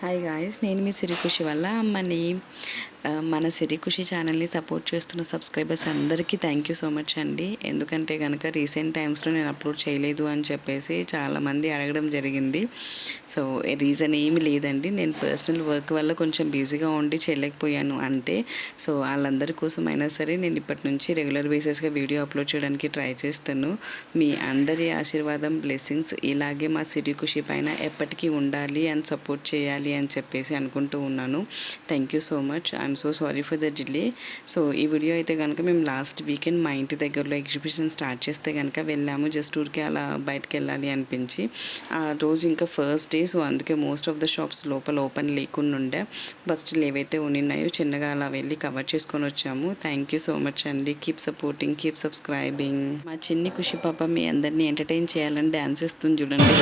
Hi guys, నేను మీ సిరిఖుషి వల్ల అమ్మని. మన సిరిఖుషి ఛానల్ని సపోర్ట్ చేస్తున్న సబ్స్క్రైబర్స్ అందరికీ థ్యాంక్ యూ సో మచ్ అండి. ఎందుకంటే కనుక రీసెంట్ టైమ్స్లో నేను అప్లోడ్ చేయలేదు అని చెప్పేసి చాలామంది అడగడం జరిగింది. సో రీజన్ ఏమి లేదండి, నేను పర్సనల్ వర్క్ వల్ల కొంచెం బిజీగా ఉండి చేయలేకపోయాను అంతే. సో వాళ్ళందరి కోసం అయినా సరే నేను ఇప్పటి నుంచి రెగ్యులర్ బేసిస్గా వీడియో అప్లోడ్ చేయడానికి ట్రై చేస్తాను. మీ అందరి ఆశీర్వాదం, బ్లెస్సింగ్స్ ఇలాగే మా సిరిఖుషి పైన ఎప్పటికీ ఉండాలి అని సపోర్ట్ చేయాలి అని చెప్పేసి అనుకుంటూ ఉన్నాను. Thank you so much. I'm so sorry for the delay. So ఈ వీడియో అయితే కనుక మేము లాస్ట్ వీకెండ్ మా ఇంటి దగ్గరలో ఎగ్జిబిషన్ స్టార్ట్ చేస్తే కనుక వెళ్ళాము. జస్ట్ ఊరికే అలా బయటకు వెళ్ళాలి అనిపించి. ఆ రోజు ఇంకా ఫస్ట్ డే, సో అందుకే మోస్ట్ ఆఫ్ ద షాప్స్ లోపల ఓపెన్ లేకుండా ఉండే. బట్ స్టిల్ ఏవైతే ఉన్నాయో చిన్నగా అలా వెళ్ళి కవర్ చేసుకొని వచ్చాము. థ్యాంక్ యూ సో మచ్ అండి. Keep supporting, keep subscribing. మా చిన్ని ఖుషి పాప మీ అందరినీ ఎంటర్టైన్ చేయాలని డ్యాన్స్ ఇస్తుంది చూడండి.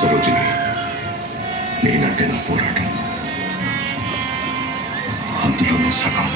సరోజిని, నేనంటే నా పోరాటం అందులో సగం.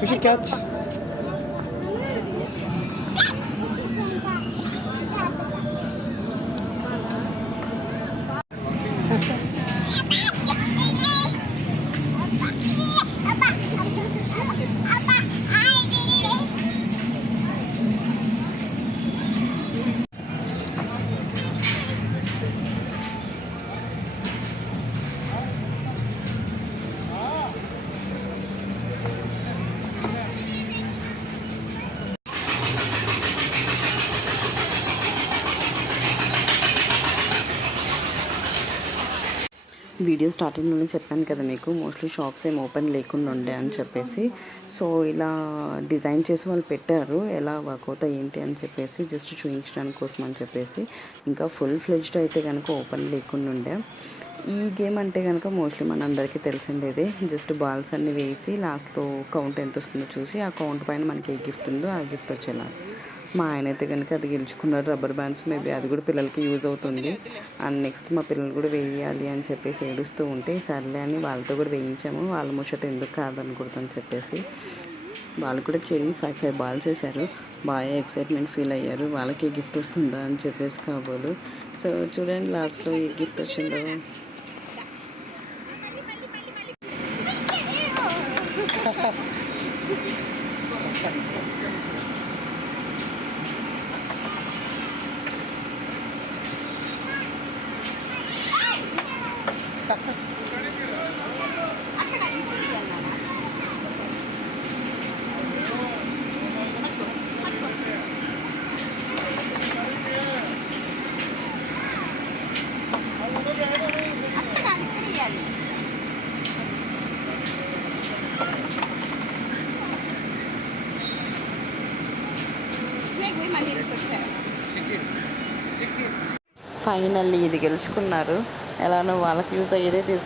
Kushi catch. వీడియో స్టార్టింగ్లోనే చెప్పాను కదా మీకు, మోస్ట్లీ షాప్స్ ఏం ఓపెన్ లేకుండా ఉండే అని చెప్పేసి. సో ఇలా డిజైన్ చేసి వాళ్ళు పెట్టారు, ఎలా వర్క్ అవుతాయి ఏంటి అని చెప్పేసి జస్ట్ చూపించడానికి కోసం అని చెప్పేసి. ఇంకా ఫుల్ ఫ్లెడ్జ్డ్ అయితే కనుక ఓపెన్ లేకుండా ఉండే. ఈ గేమ్ అంటే కనుక మోస్ట్లీ మనందరికీ తెలిసిండేదే. జస్ట్ బాల్స్ అన్నీ వేసి లాస్ట్లో కౌంట్ ఎంత వస్తుందో చూసి ఆ కౌంట్ పైన మనకి ఏ గిఫ్ట్ ఉందో ఆ గిఫ్ట్ వచ్చేలా. మా ఆయన అయితే కనుక అది గెలుచుకున్నారు, రబ్బర్ బ్యాండ్స్. మేబీ అది కూడా పిల్లలకి యూజ్ అవుతుంది. అండ్ నెక్స్ట్ మా పిల్లలు కూడా వేయాలి అని చెప్పేసి ఏడుస్తూ ఉంటే సర్లే అని వాళ్ళతో కూడా వేయించాము. వాళ్ళ ముచ్చట ఎందుకు కాదనుకుంటుందని చెప్పేసి వాళ్ళు కూడా చెరి 5 బాల్స్ వేశారు. బాగా ఎక్సైట్మెంట్ ఫీల్ అయ్యారు, వాళ్ళకి గిఫ్ట్ వస్తుందా అని చెప్పేసి కాబోలు. సో చూడండి లాస్ట్లో ఏ గిఫ్ట్ వచ్చిందో. ఫైనల్లీ ఇది గెలుచుకున్నారు. ఎలానో వాళ్ళకి యూజ్ అయ్యేదే తీసుకు